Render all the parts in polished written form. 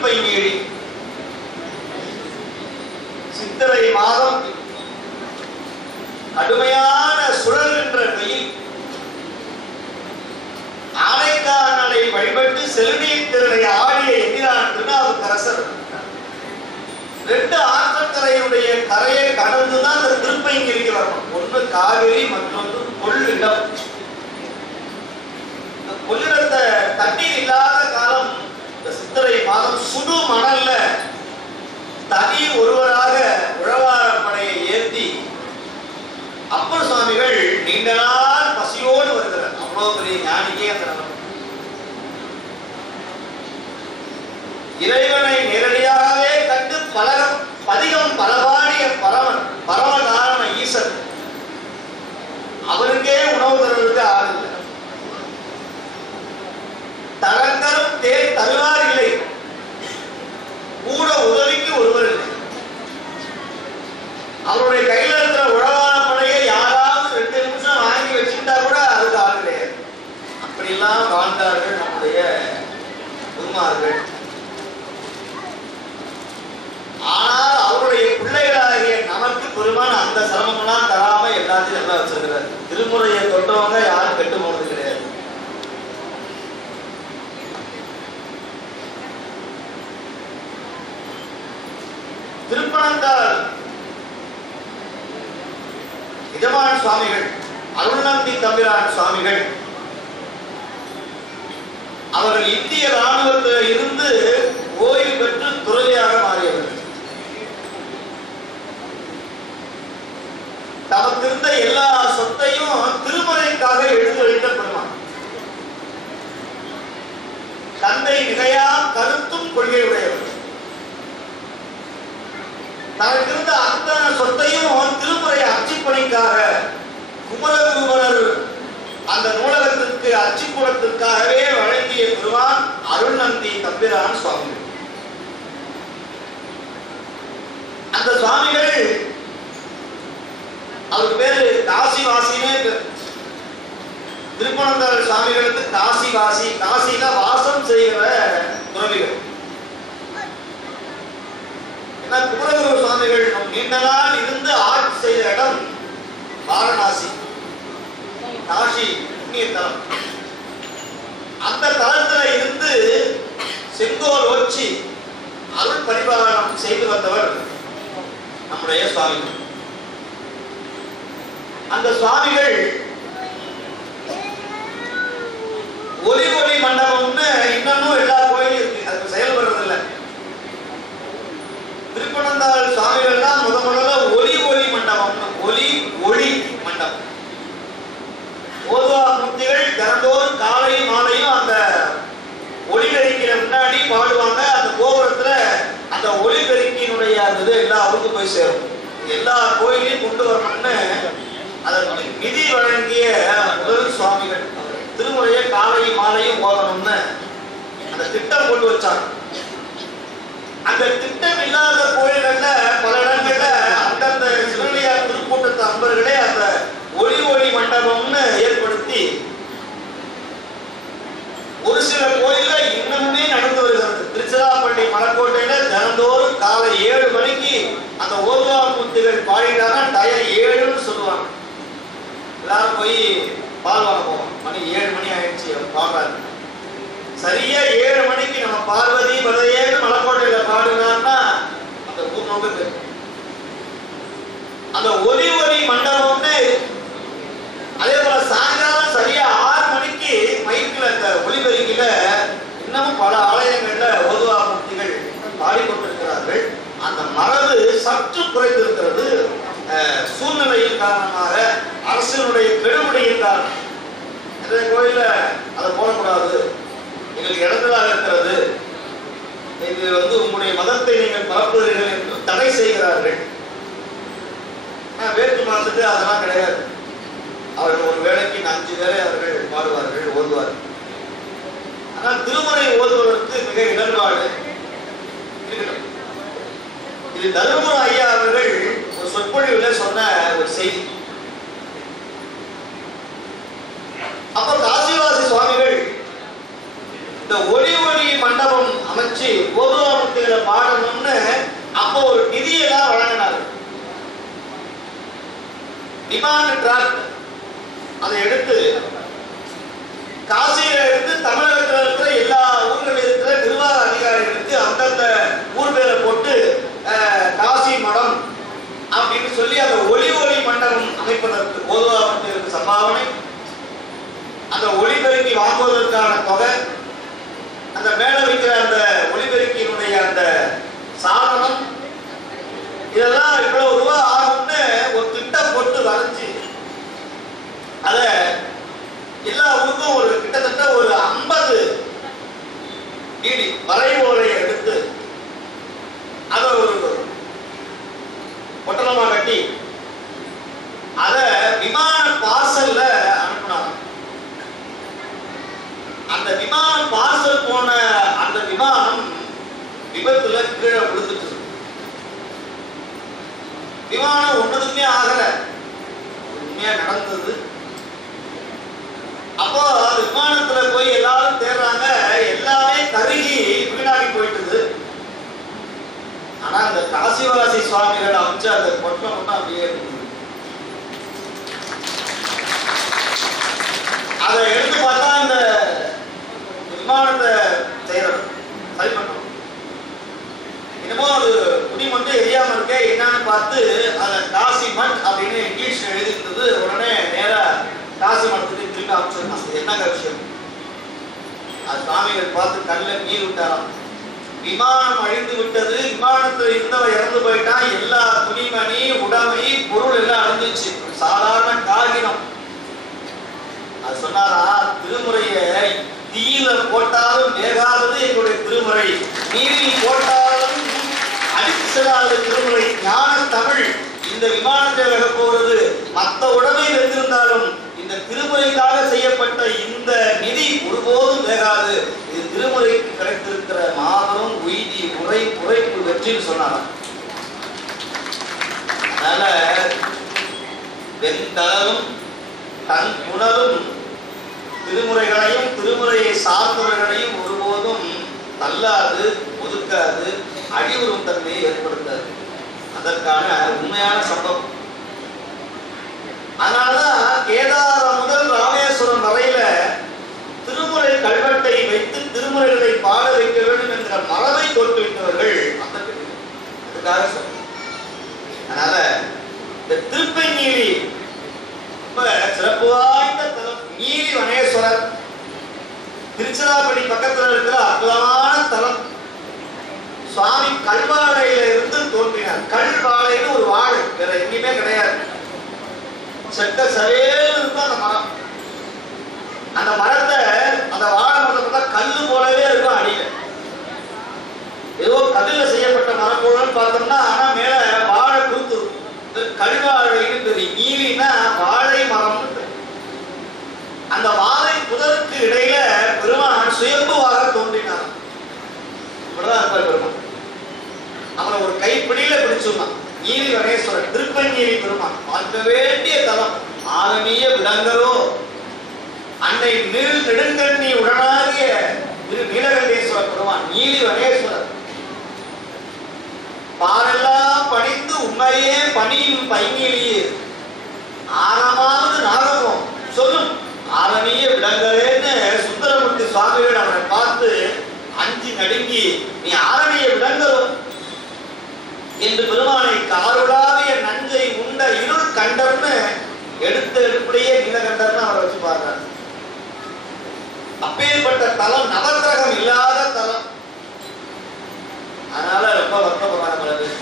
திருப்பைங்கேழி சித்திரை மாதம் கடுமையான சுழல்கின்ற வெயில் ஆனைக்காரனை வழிபட்டு செல்நீர் திரளை ஆடிய எதிரான திருநாவுக்கரசர் ரெண்டு ஆற்றங்கரையுடைய கரையை கடந்துதான் அந்த திருப்பைங்கேழிக்கு வரணும். ஒன்று காவிரி, மற்றொன்று கொள்ளிடம். கொள்ளிடத்தை தண்ணீர் இல்லாத காலம் இந்த சித்திரை மாதம் சுடு மணல்ல தனி ஒருவராக உழவார் படையை ஏற்றி அப்பர் சுவாமிகள் நீண்ட நாள் பசியோடு வருகிறார். அவ்வளவு பெரிய ஞானிக்கே அந்த இறைவனை நேரடியாகவே கண்டு பதிகம் பலபாடிய பரமகாரண ஈசன் அவருக்கே உணவு தருவதற்கு ஆள் இல்லை. தரங்கரும் தேர் தருவார் இல்லை, கூட உதவிக்கு ஒருவர் இல்லை. அவருடைய கையில் இருக்கிற உழவான படையை யாராவது 2 நிமிஷம் வாங்கி வச்சுட்டா கூட அதுக்கு ஆள் கிடையாது. அப்படியெல்லாம் வாழ்ந்தார்கள் நம்முடைய குருமார்கள். ஆனால் அவருடைய பிள்ளைகளாகிய நமக்கு பெருமான அந்த சிரமம்லாம் தராம எல்லாத்தையும் நல்லா வச்சிருக்கிறார். திருமுறையை தொட்டவங்க யாரும் கெட்டு போனது கிடையாது. திருப்பனந்தாள் இதமான் சுவாமிகள், அருள்நந்தி தம்பிரான் சுவாமிகள் அவர்கள் இந்திய ராணுவத்தில் இருந்து ஓய்வு பெற்று துறவியாக மாறியவர்கள். தமக்கு இருந்த எல்லா சொத்தையும் திருமறைக்காக எடுத்து வைக்கப்படுவான். தந்தை மிகையா கருத்தும் கொள்கையுடையவர். தனக்கு இருந்த அத்தனை சொத்தையும் திருமுறை அச்சுப்பணிக்காக குமரகுருபரர் அந்த நூலகத்திற்கு அச்சுப்புறத்திற்காகவே வழங்கிய பெருமான் அருள்நந்தி தம்பிரான் சுவாமிகள். அந்த சுவாமிகள் அவர் பேரு காசிவாசினே பேர். திருப்பனந்தாள் சுவாமிகளுக்கு காசிவாசி, காசில வாசம் செய்கிற துறவிகள். ஏன்னா குமரகுரு சுவாமிகள் நீண்ட நாள் இருந்து ஆட்சி செய்த இடம் வாரணாசி, காசி புண்ணிய தலம். அந்த தலத்துல இருந்து செங்கோல் ஓச்சி அருள் பரிபாலனம் செய்து வந்தவர் நம்முடைய சுவாமிகள். அந்த சுவாமிகள் ஒலி ஒளி மண்டபம்னு இன்னமும் எல்லா கோயிலும் இருக்கு, அதுக்கு செயல்படுறதில்லை. திருப்பனந்தாள் சுவாமிகள் தான் முதல்ல ஒலி ஒளி மண்டபம், ஒலி ஒளி மண்டபம். ஓதுவா மூர்த்திகள் தினந்தோறும் காலையும் மாலையும் அந்த ஒளிபெருக்கிற முன்னாடி பாடுவாங்க. அந்த கோபுரத்துல அந்த ஒளிபெருக்கினுடைய அந்த எல்லா அவருக்கு போய் சேரும். எல்லா கோயிலையும் கொண்டு வரணும்னு அதற்கு நிதி வழங்கிய முதல் சுவாமிகள் திருமுறையை காலையும் மாலையும் ஓதணும்னு அந்த திட்டம் கொண்டு வச்சாங்க. அந்த திட்டம் இல்லாத கோயில்கள்ல பல இடங்கள்ல அந்தந்த சிவனியார் திருக்கூட்டத்து அன்பர்களே அந்த ஒளி ஒளி மண்டபம்னு ஏற்படுத்தி ஒரு சில கோயில்ல இன்னமுமே நடந்து வருகிறது. திருச்சிராப்பள்ளி மலைக்கோட்டையில தினந்தோறும் காலை 7 மணிக்கு அந்த ஓதுவா மூர்த்திகள் பாடிட்டாங்கன்னா டயம் 7ன்னு சொல்லுவாங்க. எல்லாரும் போய் பால் வாங்க போவோம். மணி 7 மணி ஆயிடுச்சு, பாடுறாரு. சரியா 7 மணிக்கு நம்ம பார்வதி பதையேன்னு மலைக்கோட்டையில பாடுனான்னா அந்த ஊர் நோக்கு அந்த ஒலி ஒலி மண்டபம்னு. அதே போல சாயங்காலம் சரியா 6 மணிக்கு மைக்கில் அந்த ஒளிபெருக்கில இன்னமும் பல ஆலயங்கள்ல ஓதுவா மூர்த்திகள் பாடிக்கொண்டிருக்கிறார்கள். அந்த மரபு சற்று குறைந்திருக்கிறது. சூழ்நிலையின் காரணமாக, அரசினுடைய கெடுபடியின் காரணம். இந்த கோயில அதை போடக்கூடாது, எங்களுக்கு இடங்களாக இருக்கிறது, இது உங்களுடைய மதத்தை நீங்கள் பரப்புகிறீர்கள் என்று தடை செய்கிறார்கள். வேற்று மதத்துக்கு அதெல்லாம் கிடையாது. அவர்கள் ஒரு வேளைக்கு 5 பேரை அவர்கள் பாடுவார்கள், ஓதுவார்கள். ஆனால் திருமுறை ஓதுவதற்கு மிக இடர்பாடு இருக்கணும். இது தருமபுர ஐயா அவர்கள் ஒரு சொற்பொழிவில் சொன்ன ஒரு செய்தி. அப்ப காசிவாசி சுவாமிகள் இந்த ஒளி ஒளி மண்டபம் அமைச்சு ஓதுவா டிமாண்ட் டிராஃப்ட் அதை எடுத்து காசியில எடுத்து தமிழகத்தில் இருக்கிற எல்லா ஊர்களில் இருக்கிற நிர்வாக அதிகாரிகளுக்கு அந்தந்த ஊர் பேரை போட்டு காசி மடம் அப்படின்னு சொல்லி அந்த ஒளி மண்டபம் அமைப்பதற்கு ஓதுவாருக்கு சம்பாவனை, அந்த ஒளிபெருக்கி வாங்குவதற்கான தொகை, அந்த மேல வைக்கிற அந்த ஒளிபெருக்கியினுடைய அந்த சாதனம், இதெல்லாம் இவ்வளவு ரூபாய் ஆகும்னு ஒரு திட்டம் போட்டு வரைஞ்சி அத எல்லா ஊருக்கும் ஒரு கிட்டத்தட்ட ஒரு 50 டிடி வரைவோலை எடுத்து அதை ஒரு பொட்டலமா கட்டி அத விமான பார்சல்ல அனுப்பினாங்க. அந்த விமான பார்சல் போன அந்த விமானம் விபத்துல கீழே விழுந்துட்டு, விமானம் ஒன்னதுமே ஆகல, உண்மையா நடந்தது. அப்போ அந்த விமானத்துல போய் எல்லாரும் தேடுறாங்க, எல்லாமே கருகி வீணாகி போயிட்டது. ஆனா அந்த காசிவாசி சுவாமிகள் அமைச்ச அந்த பொட்டலம் மட்டும் அப்படியே இருந்தது. அதை எடுத்து பார்த்தா இந்த விமானத்தை செய்யறது சரி பண்ணணும், என்னமோ அது குடி மட்டும் எரியாம இருக்க என்னன்னு பார்த்து அதை காசி மட் அப்படின்னு இங்கிலீஷ் எழுதிருந்தது. உடனே நேரா காசி மடத்துக்கு திரும்பி அமைச்சிருந்தாங்க. என்னங்க விஷயம்? அது சுவாமிகள் பார்த்து கண்ணில் நீர் விட்டாராம். விமானம் அழிந்து விட்டது, விமானத்தில் இருந்தவன் இறந்து போயிட்டான், எல்லா துணிமணி உடைமை பொருள் எல்லாம் அழிஞ்சிச்சு, சாதாரண காகிதம். அது சொன்னாரா, திருமுறையை தீயில போட்டாலும் வேகாதது எங்களுடைய திருமுறை, நீரில் போட்டாலும் அடித்து செல்லாத திருமுறை, ஞான தமிழ். இந்த விமானத்தை வேக போகிறது, மற்ற உடமை வைத்திருந்தாலும் இந்த திருமுறைக்காக செய்யப்பட்ட இந்த நிதி ஒருபோதும் வேகாது. இது திருமுறைக்கு கிடைத்திருக்கிற மாபெரும் உய்தி உரைப்பு வெற்றின்னு சொன்னாங்க. அதனால வெண்தளரும் தன் புனலும் திருமுறைகளையும் திருமுறையை சார்ந்தவர்களையும் ஒருபோதும் தள்ளாது, ஒதுக்காது, அழிவுறும் தன்மையை ஏற்படுத்தாது. அதற்கான உண்மையான சம்பவம். அதனாலதான் கேதாரம் முதல் ராமேஸ்வரம் வரையில திருமுறை கல்வெட்டை வைத்து திருமுறைகளை பாட வைக்க வேண்டும் என்ற மரபை தோற்றுவித்தவர்கள் அந்த அதுக்காக சொல்ல. அதனால இந்த திருப்பைநீலி ரொம்ப சிறப்பு வாய்ந்த தலம். நீலி வனேஸ்வரர் திருச்சிராப்பள்ளி பக்கத்தில் இருக்கிற அற்புதமான தலம். சுவாமி கல்வாழையில இருந்து தோன்றினார். கல்வாழைன்னு ஒரு வாழை வேற எங்கேயுமே கிடையாது. செட்ட சவேல் இருக்கும் அந்த மரம். அந்த மரத்தை, அந்த வாழை மரத்தை கல்லு போலவே இருக்கும் அடியில. ஏதோ கல்லுல செய்யப்பட்ட மரம் போலன்னு பார்த்தோம்னா, ஆனா மேல வாழை குறுத்து கல்வாழைன்னு தெரியும். நீலினா வாழை மரம். அந்த வாழை புதருக்கு இடையில பெருமான் சுயம்புவாக தோன்றினார். இப்படிதான் இருப்பார் பெருமான். அவனை ஒரு கைப்பிடியில பிடிச்சுள்ளான். நீலி வனேஸ்வரர் திருப்பஞ்சேரி பெருமான் பார்க்க வேண்டிய தலம். ஆரணிய விடங்கரோ அன்னை நெடுங்கண்ணி உடனாகிய நீலகண்டேஸ்வரர் பெருமான் நீலி வனேஸ்வரர். பாரெல்லாம் பணிந்து உண்மையே பணியும் பைங்கிலியே ஆரமாவது நாககம் சொல்லும் ஆரணிய விடங்கரேன்னு சுந்தரமூர்த்தி சுவாமிகள் அவனை பார்த்து அஞ்சி நடுங்கி, நீ ஆரணிய விடங்கரோ என்று பெருமானை காருடாவிய நஞ்சை உண்ட இருள் கண்டர்னு எடுத்த எடுப்படியே நீலகண்டர்னு அவரை வச்சு பார்க்கிறார். அப்பேற்பட்ட தலம், நவக்கிரகம் இல்லாத தலம். அதனால ரொம்ப வருத்தப்படுறாங்க பல பேர்.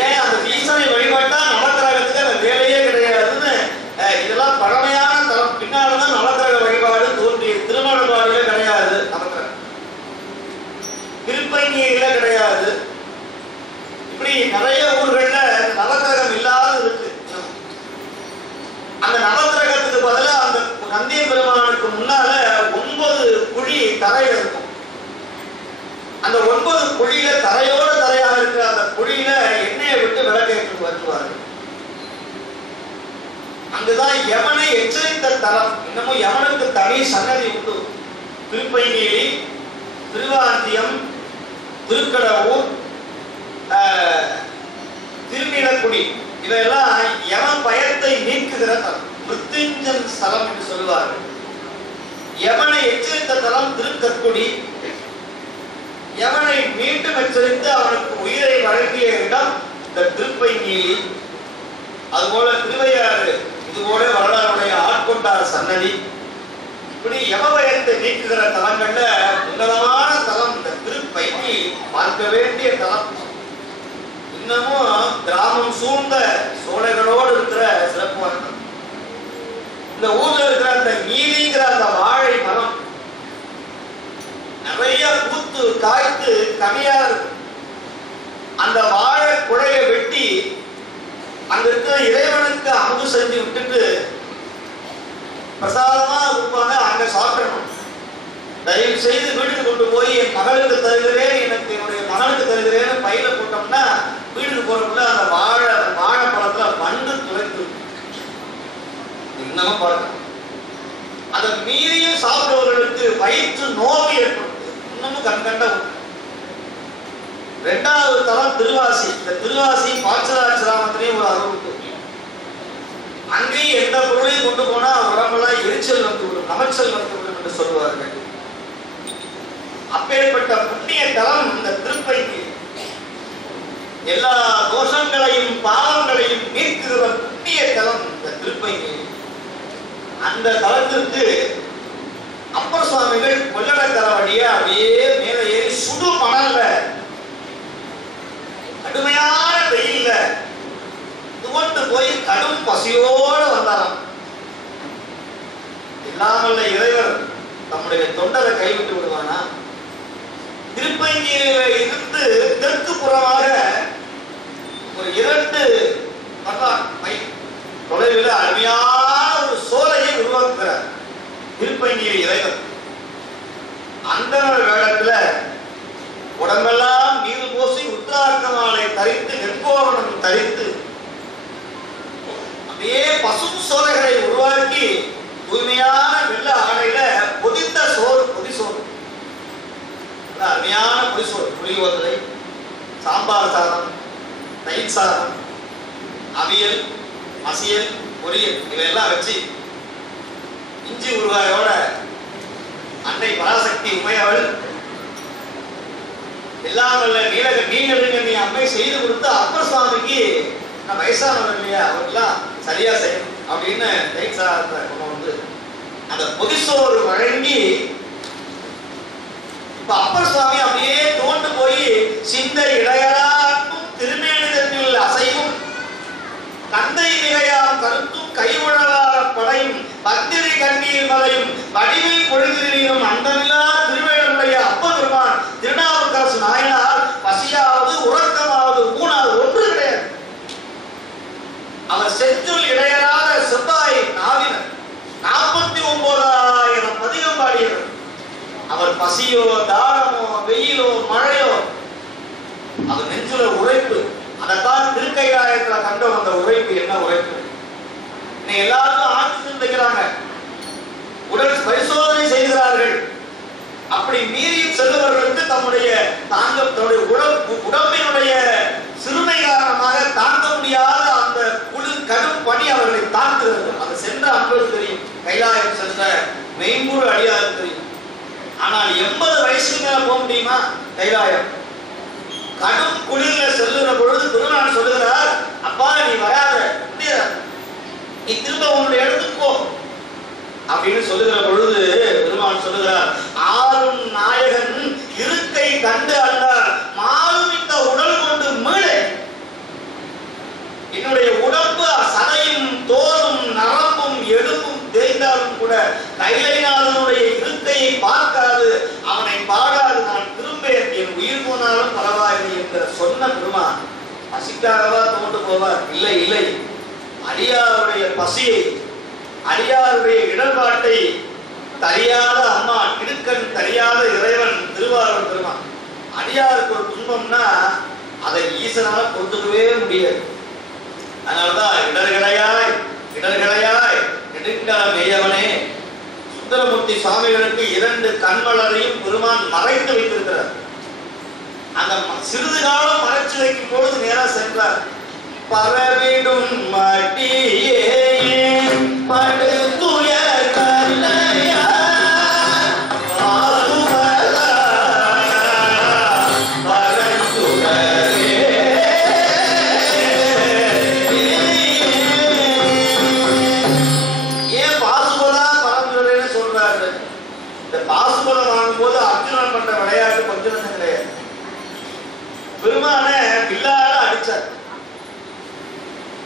ஏன் அந்த ஈசனை வழிபட்டா நவக்கிரகத்துக்கு அந்த வேலையே கிடையாதுன்னு. இதெல்லாம் பழமையான தலம். பின்னால்தான் நவக்கிரக வழிபாடு தோன்றிய. திருமணபாடியில கிடையாது நவக்கிரகம், திருப்பங்கியில கிடையாது. இப்படி நிறைய ஊர்கள்ல நவக்கிரகம் இல்லாத இருக்கு. அந்த நவக்கிரகத்துக்கு பதிலாக அந்த நந்திய பெருமானுக்கு முன்னால 9 குழி தரையில இருக்கும். அந்த 9 குழியில தரையோட தரையாக இருக்கிற அந்த குழியில எண்ணெயை விட்டு விளக்கேற்று வருவார்கள். அங்குதான் யமனை எச்சரித்த தலம். இன்னமும் யமனுக்கு தனி சன்னதி உண்டு. திருப்பைநீலி, திருவாந்தியம், திருக்கடவுர், திருநீலக்குடி இவையெல்லாம் யம பயத்தை நீக்குகிற தலம், மிருத்யுஞ்சன் ஸ்தலம் என்று சொல்லுவார்கள். யமனை எச்சரித்த தலம் திருக்கற்குடி. யமனை மீண்டும் எச்சரித்து அவனுக்கு உயிரை வழங்கிய இடம் இந்த திருப்பைநீலி. அதுபோல திருவையாறு, இதுபோல வரலாறுடைய ஆட்கொண்டார் சன்னதி. இப்படி யமபயத்தை நீக்குகிற தலங்கள்ல உன்னதமான தலம் இந்த திருப்பைநீலி, பார்க்க வேண்டிய தலம். இன்னமும் கிராமம் சூழ்ந்த சோலைகளோடு இருக்கிற சிறப்பு வாய்ந்தது. இந்த ஊர்ல இருக்கிற அந்த நீலிங்கிற அந்த வாழை மரம் நிறைய பூத்து காய்த்து கனியா இருக்கும். அந்த வாழை குழைய வெட்டி அங்க இருக்கிற இறைவனுக்கு அமுது செஞ்சு விட்டுட்டு பிரசாதமா கொடுப்பாங்க, அங்க சாப்பிடணும். தயவு செய்து வீட்டுக்கு கொண்டு போய் என் மகளுக்கு தருகிறேன், எனக்கு என்னுடைய மகனுக்கு தருகிறேன்னு பையில போட்டோம்னா வீட்டுக்கு போறதுக்குள்ள அந்த வாழைப்பழத்துல வண்டு துளைத்து இன்னமும் பார்க்கணும். அதை மீறியும் சாப்பிடுவர்களுக்கு வயிற்று நோவு ஏற்படுது. இன்னமும் கண்கண்ட. இரண்டாவது தலம் திருவாசி. இந்த திருவாசி பாச்சராட்சிராமத்திலேயும் ஒரு அறுபது. அங்கேயும் எந்த பொருளையும் கொண்டு போனா உடம்பெல்லாம் எரிச்சல் வந்துவிடும், நமச்சல் வந்துவிடும் என்று சொல்லுவார்கள். அப்பேற்பட்ட புண்ணிய தலம் இந்த திருப்பைக்கு. எல்லா தோஷங்களையும் பாவங்களையும் நீக்குகிற புண்ணிய தலம் இந்த திருப்பைக்கு. அந்த தலத்திற்கு அப்பர் சுவாமிகள் கொள்ளடக்கரை வழியா அப்படியே மேல ஏறி சுடு மணல்ல கடுமையான வெயில்ல துவண்டு போய் கடும் பசியோடு வந்தாராம். இல்லாமல்ல இறைவர் தம்முடைய தொண்டரை கைவிட்டு விடுவானா? திருப்பைநீரில இருந்து தெற்கு புறமாக ஒரு 2 மைல் தொலைவில் அருமையான ஒரு சோலையை உருவாக்குகிறார் திருப்பைநீர் இறைவர். அந்த வேடத்துல உடம்பெல்லாம் நீர் பூசி உத்தார்க்க மாலை தரித்து நெற்கோவணம் தரித்து அப்படியே பசும் சோலைகளை உருவாக்கி தூய்மையான வெள்ள ஆடையில பொதித்த சோறு, பொதிசோறு, அருமையான பொதிசோறு, புளியோதரை, சாம்பார் சாதம், தயிர் சாதம், அவியல், மசியல், பொரியல் இவையெல்லாம் வச்சு இஞ்சி ஊறுகாயோட அன்னை பராசக்தி உமையவள் எல்லாம் நீ அம்மை செய்து கொடுத்து அப்பர் சுவாமிக்கு வயசானவர் இல்லையா, அவர்லாம் சரியா செய்யணும் அப்படின்னு தயிர் சாதத்தை கொண்டு வந்து அந்த பொதிசோறு வழங்கி இப்ப அப்பர் சுவாமி அப்படியே தோண்டு போய் சிந்த இடையராக்கும் திருமேனிதத்தில் அசைவும் கந்தை நிலையாம் கருத்தும் கைவுழவார படையும் பத்திரி கண்ணீர் மலையும் வடிவில் பொழுதிலும் அந்தமில்லா திருவேளுடைய அப்பர் பெருமான் திருநாவுக்கரசு நாயனார் பசியாவது உறக்கமாவது ஊனாவது ஒன்று கிடையாது. அவர் செஞ்சொல் இடையராத செவ்வாய் நாவினர் 49,000 பதிகம் பாடியவர். அவர் பசியோ தாரமோ வெயிலோ மழையோ அவர் நெஞ்சுல உழைப்பு. அதைத்தான் திருக்கைலாயத்துல கண்டோம். அந்த உழைப்பு என்ன உழைப்பு? எல்லாருக்கும் ஆக்சிஜன் வைக்கிறாங்க, உடல் பரிசோதனை செய்கிறார்கள். அப்படி மீறி செல்லுவர்களுக்கு தம்முடைய உடம்பினுடைய சிறுமை காரணமாக தாங்க முடியாத அந்த குளிர் கடும் பணி அவர்களை தாக்குகிறது. அது சென்ற அன்பது தெரியும், கைலாயம் சென்ற மெய்மூறு அடியாறு தெரியும். ஆனால் 80 வயசுக்கு மேல போக முடியுமா கைலாயம்? கடும் குளிர்ல செல்லுற பொழுது திருநாள் சொல்லுகிறார், அப்பா நீ வராத, நீ திரும்ப உன்னுடைய இடத்துக்கு போ அப்படின்னு சொல்லுகிற பொழுது பெருமான் சொல்லுகிறார், ஆளும் நாயகன் இருக்கை கண்டு அல்லார் மாறும் இந்த உடல் கொண்டு மீளே. என்னுடைய உடம்பு சதையும் தோலும் நரம்பும் எலும்பும் தேய்ந்தாலும் கூட கைலைநாதனுடைய இருக்கையை பார்க்காது, அவனை பாடாது நான் திரும்ப என் உயிர் போனாலும் பரவாயில்லை என்ற சொன்ன பெருமான் பசிக்காகவா தோண்டு போவார்? இல்லை இல்லை, அடியாருடைய பசியை, அடியாருடைய இடர்பாட்டை தரியாத அம்மா கிடுக்கன் தரியாத இறைவன் திருவாரூர் பெருமான். அடியாருக்கு ஒரு துன்பம்னா அதை ஈசனால பொறுத்துக்கவே முடியாது. அதனாலதான் இடர்களையாய் இடர்களையாய் நெடுங்கல மேயவனே சுந்தரமூர்த்தி சுவாமிகளுக்கு 2 கண்மலரையும் பெருமான் மறைத்து வைத்திருக்கிறார். அந்த சிறிது காலம் மறைச்சு வைக்கும் பொழுது நேரா சென்றார். பரவிடும் மடியே படுதுயர் கல்லையா ஆறுவதா பரந்துடரே. ஏன் பாசுபதா பரந்துடரேன்னு சொல்றாரு? இந்த பாசுபதம் வாங்கும்போது அர்ஜுனன் பண்ற விளையாட்டு கொஞ்சம் கிடையாது. பெருமான வில்லால அடிச்சார்.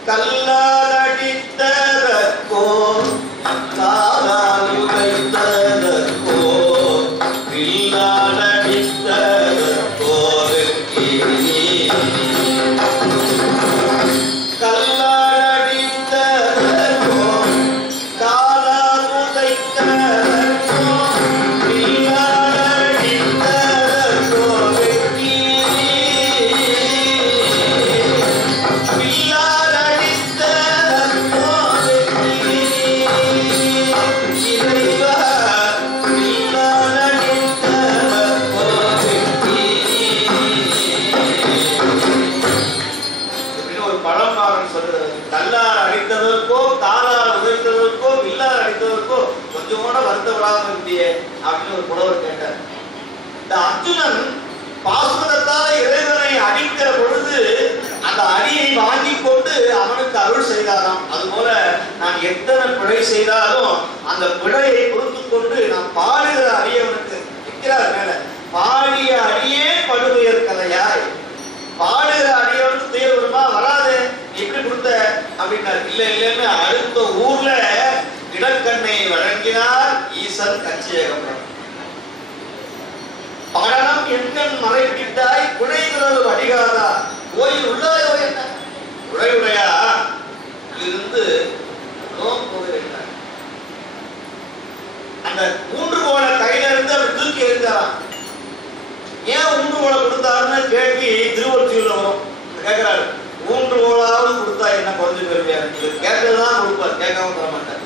கல்லால் அடித்ததற்கோ காலால் உதைத்ததற்கோ வில்லால் அடித்ததற்கோ கல்லால் அடித்ததற்கோ காலால் உதைத்ததற்கோ வில்லால் அடித்ததற்கோ அப்படின்னு ஒரு புலவர் கேட்டார். இந்த அர்ஜுனன் பாசுபதத்தால இறைவனை அடிக்கிற பொழுது அந்த அடியை வாங்கி கொண்டு அவனுக்கு அருள் செய்தாராம். அதுபோல நான் எத்தனை பிழை செய்தாலும் அந்த பிழையை பொறுத்து கொண்டு நான் பாடுகிற அடியவனுக்கு நிற்கிறார் மேல பாடிய அடியே படுதுயர் கலையாய். பாடுகிற அடியவனுக்கு துயர் வருமா? வராது. எப்படி கொடுத்த அப்படின்னாரு. இல்ல இல்லன்னு அடுத்த ஊர்ல இடக்கண்ணை வழங்கினார் ஈசன் கச்சியகம். பகடம் எண்கண் மறை பிடித்தாய் குழைகிறது அடிகாதா கோயில் உள்ளாயோ என்ன உழையுடையா இருந்து போகிறார். அந்த ஊன்றுகோலை கையில இருந்து அவர் தூக்கி எறிந்தாராம். ஏன் ஊன்றுகோலை கொடுத்தாருன்னு கேள்வி திருவொற்றியூர்ல வரும். கேட்கிறாரு, ஊன்றுகோலாவது கொடுத்தா என்ன குறைஞ்சு போயிருவியா? இவர் கேட்டதுதான் கொடுப்பார், கேட்காம தர மாட்டார்.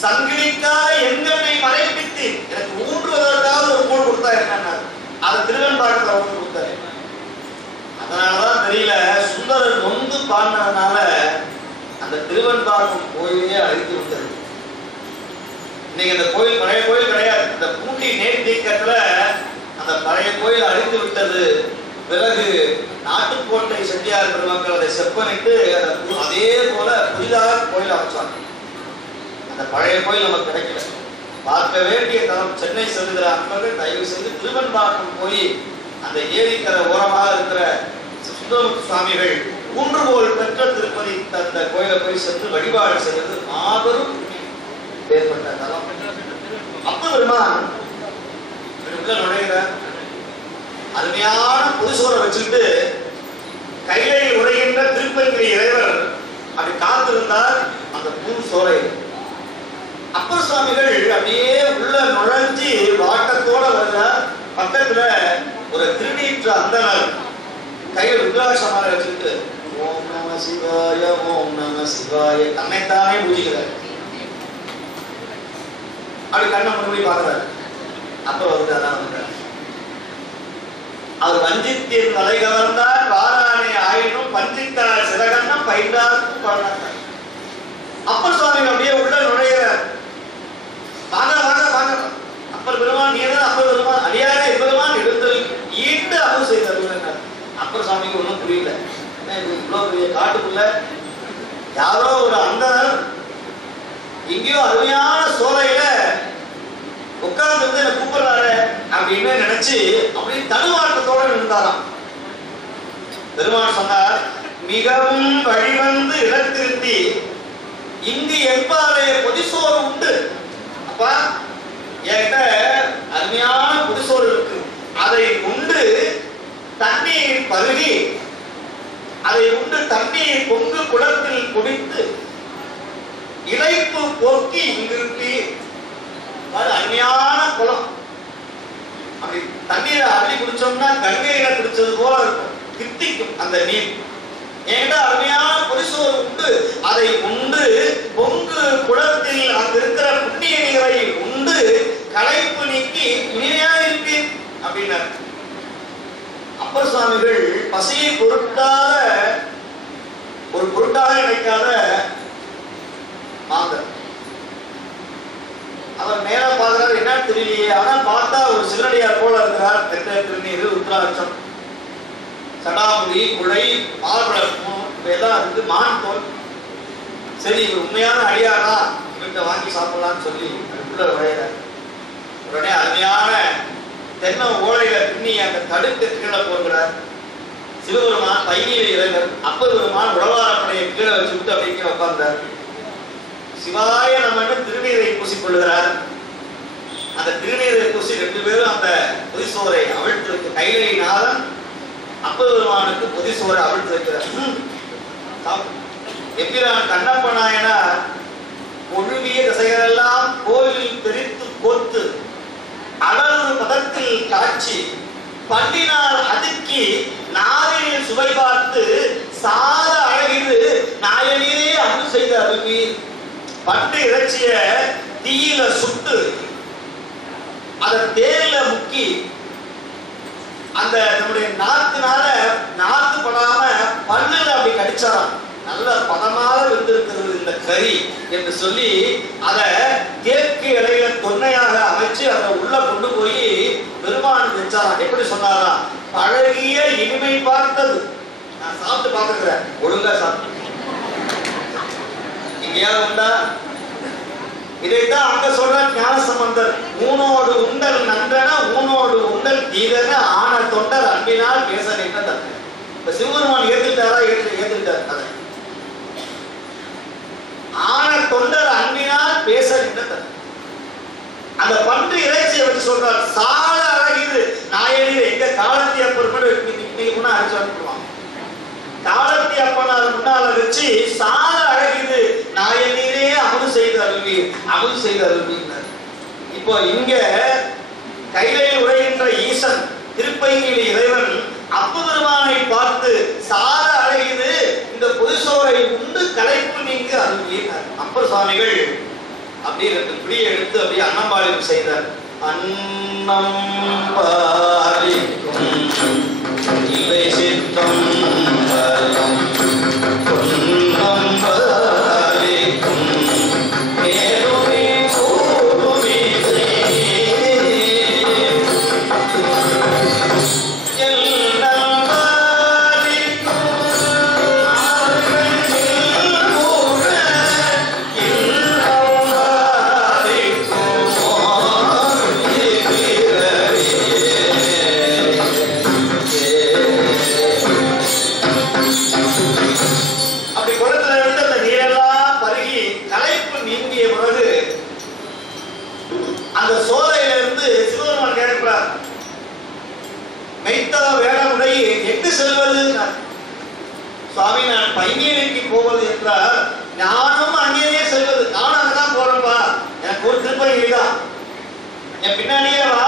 சங்கிலிக்காய் எங்கனை மறைப்பித்து எனக்கு ஊன்றுவதற்காக ஒரு கோல் கொடுத்தா என்ன? அதை திருவெண்பாடத்தில் அவங்க கொடுத்தாரு. அதனாலதான் தெரியல, சுந்தரர் நொந்து பாடினதுனால அந்த திருவெண்பாக்கம் கோயிலே அழித்து விட்டது. இன்னைக்கு அந்த கோயில் பழைய கோயில் கிடையாது. இந்த பூண்டி நேர்த்தீக்கத்துல அந்த பழைய கோயில் அழித்து விட்டது. பிறகு நாட்டுக்கோட்டை செட்டியார் பெருமக்கள் அதை செப்பனிட்டு அதே போல புதிதாக கோயில் அமைச்சாங்க. அந்த பழைய கோயில் நமக்கு கிடைக்கல. பார்க்க வேண்டிய தரம் சென்னை செல்கிற அன்பர்கள் தயவு செய்து திருவெண்பாக்கம் போய் அந்த ஏரிக்கரை ஓரமாக இருக்கிற சுந்தரமுத்து சுவாமிகள் ஊன்றுகோல் பெற்ற திருப்பதி அந்த கோயிலை போய் சென்று வழிபாடு செய்வது மாபெரும் ஏற்பட்ட தலம். அப்ப பெருமான் நுழைகிற அருமையான புதுசோரை வச்சுக்கிட்டு கையில் உரைகின்ற திருப்பதி இறைவர் அப்படி காத்திருந்தார் அந்த பூ சோலை. அப்பர் சுவாமிகள் அப்படியே உள்ள நுழைஞ்சி வாட்டத்தோட வருகிறார். பக்கத்துல ஒரு திருநீற்று அந்தனர் கையில் ருத்ராட்சமாலை வச்சுக்கிட்டு ஓம் நம சிவாய ஓம் நம சிவாய தன்னைத்தானே பூஜிக்கிறார். அப்படி கண்ணை முன்னாடி பார்க்கிறார். அப்புறம் வருகிறார். அவர் வஞ்சித்தின் தலை கவர்ந்தார் வாராணி ஆயினும் பஞ்சித்தார் சிறகண்ணம் பயின்றார்க்கும் பழனார். அப்பர் சுவாமிகள் அப்படியே உள்ள நுழைகிறார். வாங்க வாங்க வாங்க. அப்பர் பெருமான் நீதான் அப்பர் பெருமான் அடியாரே பெருமான் எழுந்தல் ஈண்டு அருள் செய்தார். அப்பர் சுவாமிக்கு ஒன்றும் புரியல. இவ்வளவு பெரிய காட்டுக்குள்ள யாரோ ஒரு அந்தனர் எங்கேயோ அருமையான சோலையில உட்கார்ந்து என்ன கூப்பிடுறாரு அப்படின்னு நினைச்சு அப்படி தடுமாற்றத்தோட இருந்தாராம். பெருமான் சொன்னார், மிகவும் வழிவந்து இடத்திருத்தி இங்கு என்பாரே பொதிசோறு உண்டு. அப்பா என்கிட்ட அருமையான பொதிசோறு இருக்கு. அதை உண்டு தண்ணீர் பருகி அதை உண்டு தண்ணீர் பொங்கு குடத்தில் குடித்து இழைப்பு போக்கி இங்கிருப்பி. அருமையான குளம். அப்படி தண்ணீரை அள்ளி குடிச்சோம்னா கங்கையில குடிச்சது போல இருக்கும், தித்திக்கும் அந்த நீர். என்கிட்ட அருமையான பொதிசோறு உண்டு, அதை உண்டு பொங்கு குளத்தில் அங்கு இருக்கிற புண்ணிய நீரை உண்டு களைப்பு நீக்கி இனிமையா இருப்பேன் அப்படின்னாரு. அப்ப அப்பர் சுவாமிகள் பசியை பொருட்டாத ஒரு பொருட்டாக நினைக்காத மாந்தர். அவர் நேரா பார்க்கிறார், என்னன்னு தெரியலையே, ஆனா பார்த்தா ஒரு சிவனடியார் போல இருக்கிறார். தெற்ற திருநீர், ருத்ராட்சம், சடாமுடி, குழை, மார்பளம் இதெல்லாம் இருக்கு, மான் தோல். சரி, இவர் உண்மையான அடியாரா, இவர்கிட்ட வாங்கி சாப்பிடலாம்னு சொல்லி உள்ள விளையாட உடனே அருமையான தென்னை ஓலையில பின்னி அந்த தடுத்து கீழே போகிறார். சிவபெருமான் பையில இளைஞர், அப்பர் பெருமான் உழவாரப்படையை கீழே வச்சுட்டு அப்படிங்கிற உட்கார்ந்தார். சிவாய நமன்னு திருநீரை பூசிக்கொள்ளுகிறார். அந்த திருநீரை பூசி ரெண்டு பேரும் அந்த பொதிசோரை அவிழ்த்து வைக்க, கைலை நாதன் அப்பர் பெருமானுக்கு பொதிசோரை அவிழ்த்து வைக்கிறார். எம்பிரான் கண்ணப்ப நாயனார் ஒழுவிய திசைகளெல்லாம் கோவிலில் தெரித்து கோத்து அடலொரு பதத்தில் காட்சி பண்டினால் அதுக்கி நாவினில் சுவை பார்த்து சாத அழகிது நாயனீரே அருள் செய்த அருள்வீர். பட்டு இறைச்சிய தீயில சுட்டு அதை தேயில முக்கி அந்த நம்முடைய நாக்குனால நாக்கு படாம பல்லுல அப்படி கடிச்சாராம். நல்ல பதமாக வெந்திருக்கிறது இந்த கறி என்று சொல்லி அதை தேக்கு இலையில தொன்னையாக அமைச்சு அதை உள்ள கொண்டு போய் பெருமானுக்கு வச்சாராம். எப்படி சொன்னாரா, பழகிய இனிமை பார்த்தது. நான் சாப்பிட்டு பார்த்துக்கிறேன், ஒழுங்கா சாப்பிட்டு இங்கேயாவது உண்டா? இதைத்தான் அங்க சொல்ற ஞானசம்பந்தர், ஊனோடு உண்டல் நன்றன ஊனோடு உண்டல் தீதன ஆன தொண்டர் அன்பினால் பேச நின்றனர். இப்ப சிவபெருமான் ஏத்துட்டாரா? ஏத்துட்டார். அதை ஆன தொண்டர் அன்பினால் பேச நின்றனர். அந்த பன்று இறைச்சியை வச்சு சொல்றார், சால அழகிது நாயனீர். எங்க காலத்தி அப்பர் இன்னைக்கு முன்னா அடிச்சு அனுப்புவாங்க. காலத்தி அப்பனார் முன்னால வச்சு சால அழகிது நாயனீரே அமுது செய்த அருள்வீர், அமுது செய்த அருள்வீர். இப்போ இங்க கைலையில் உரைகின்ற ஈசன் திருப்பையில் இறைவன் அப்பெருமானை பார்த்து சார அழகிது இந்த பொதுசோரை உண்டு களைப்பு நீங்க அருள்வீர். அப்பர் சுவாமிகள் அப்படியே ரெண்டு பிடியை எடுத்து அப்படியே அன்னம்பாளிக்கும் செய்தார். அன்னம் பாலிக்கும் இவை சித்தம் பலம் பொன்னம் பாலிக்கும் மேலுமே சோருமே சுவாமி, நான் பையனுக்கு போவது என்றால் நானும் அங்கேயே செல்வது. நானும் அங்கதான் போறேன்பா, எனக்கு ஒரு திருப்பதி தான், என் பின்னாடியே வா,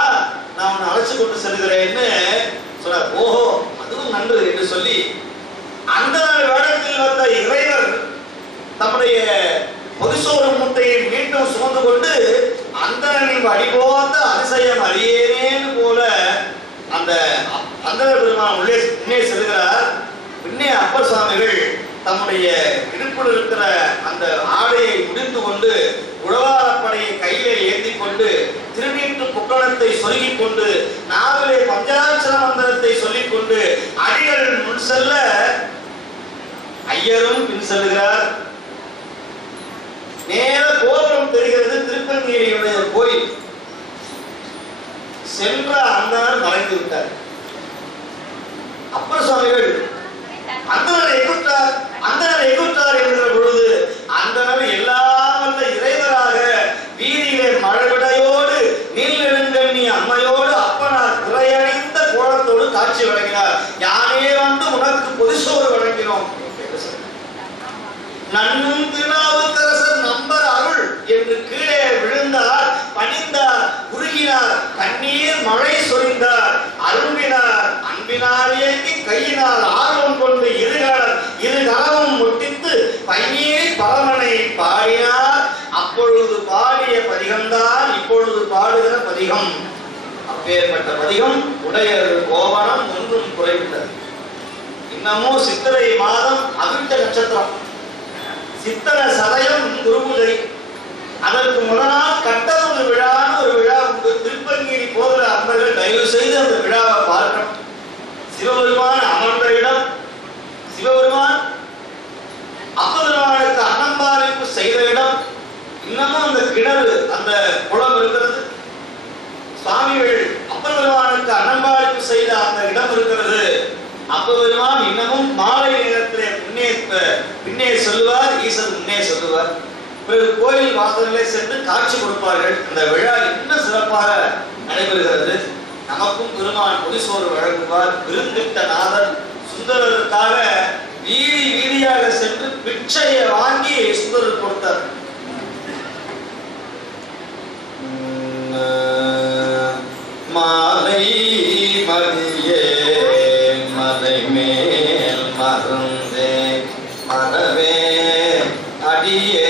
நான் உன்னை அழைச்சு கொண்டு செல்கிறேன்னு சொன்னார். ஓஹோ, அதுவும் நன்று என்று சொல்லி அந்த வேடத்தில் வந்த இறைவர் தம்முடைய பொதுசோறு முட்டையை மீண்டும் சுமந்து கொண்டு அந்த அடிபோந்த அதிசயம் அறியேனேன்னு போல அந்த அந்த பெருமான் உள்ளே செல்கிறார். பின்னே அப்பர் சுவாமிகள் தம்முடைய இடுப்பில் இருக்கிற அந்த ஆடையை முடிந்து கொண்டு உழவாரப்படையை கையிலே ஏந்தி கொண்டு திருநீற்று புக்கணத்தை சொல்லிக் கொண்டு நாவிலே பஞ்சாட்சர மந்திரத்தை சொல்லிக் கொண்டு அடிகள் முன் செல்ல ஐயரும் பின் செல்கிறார். நேர கோபுரம் தெரிகிறது, திருப்பங்கேரியுடைய கோயில். சென்ற அந்தனர் மறைந்து விட்டார். அப்பர் சுவாமிகள் அந்தனர் எகுற்றார் என்கிற பொழுது அந்தனர் எல்லாம் வல்ல இறைவராக வீதியிலே மழவிடையோடு நீலெழுங்கண்ணி அம்மையோடு அப்பனார் குறையணிந்த கோலத்தோடு காட்சி வழங்கினார். யானே வந்து உனக்கு பொதுசோறு வழங்கினோம். நன்னும் திருநாவுக்கரசர் நம்பர் அருள் என்று கீழே விழுந்தார், பணிந்தார், குறுகினார், கண்ணீர் மழை சொரிந்தார், அரும்பினார், அன்பினார் இயங்கி கையினால் ஆர்வம் கொண்டு இருகலவும் முட்டித்து பையே பரமனை பாடினார். அப்பொழுது பாடிய பதிகம்தான் இப்பொழுது பாடுகிற பதிகம். அப்பேற்பட்ட பதிகம் உடையர் கோவணம் ஒன்றும் குறைவிட்டது. இன்னமும் சித்திரை மாதம் அவிட்ட நட்சத்திரம், சித்திர சதயம் குருபூஜை. அதற்கு முதல் நாள் கட்டதொரு விழான்னு ஒரு விழா உண்டு. திருப்பங்கிரி போகிற அன்பர்கள் தயவு செய்து அந்த விழாவை பார்க்கணும். சிவபெருமான் அமர்ந்த இடம், சிவபெருமான் அப்பெருமானுக்கு அன்னம்பாரிப்பு செய்த இடம், இன்னமும் அந்த கிணறு அந்த குளம் இருக்கிறது. சுவாமிகள் அப்பெருமானுக்கு அன்னம்பாரிப்பு செய்த அந்த இடம் இருக்கிறது. அப்பெருமான் இன்னமும் மாலை நேரத்திலே பின்னே சொல்லுவார், ஈசன் முன்னே சொல்லுவார். பிறகு கோயில் வாசலிலே சென்று காட்சி கொடுப்பார்கள். அந்த விழா இன்னும் சிறப்பாக நடைபெறுகிறது. நமக்கும் பெருமான் முடிசோறு வழங்குவார். விருந்திட்ட நாதன் சுந்தரருக்காக வீதி வீதியாக சென்று பிச்சையை வாங்கி சுந்தரர் கொடுத்தார். மாலை மதியே மலை மேல் மறந்தே மறவே அடியே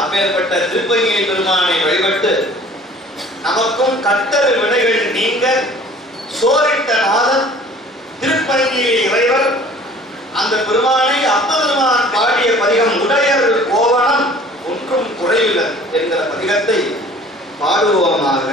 அப்பேற்பட்ட திருப்பங்கிரி பெருமானை வழிபட்டு நமக்கும் கட்டர் வினைகள் நீங்க சோரிட்ட நாதன் திருப்பங்கிரி இறைவர் அந்த பெருமானை அப்பெருமான் பாடிய பதிகம் உடையர் கோவணம் ஒன்றும் குறைவில்லை என்கிற பதிகத்தை பாடுவோமாக.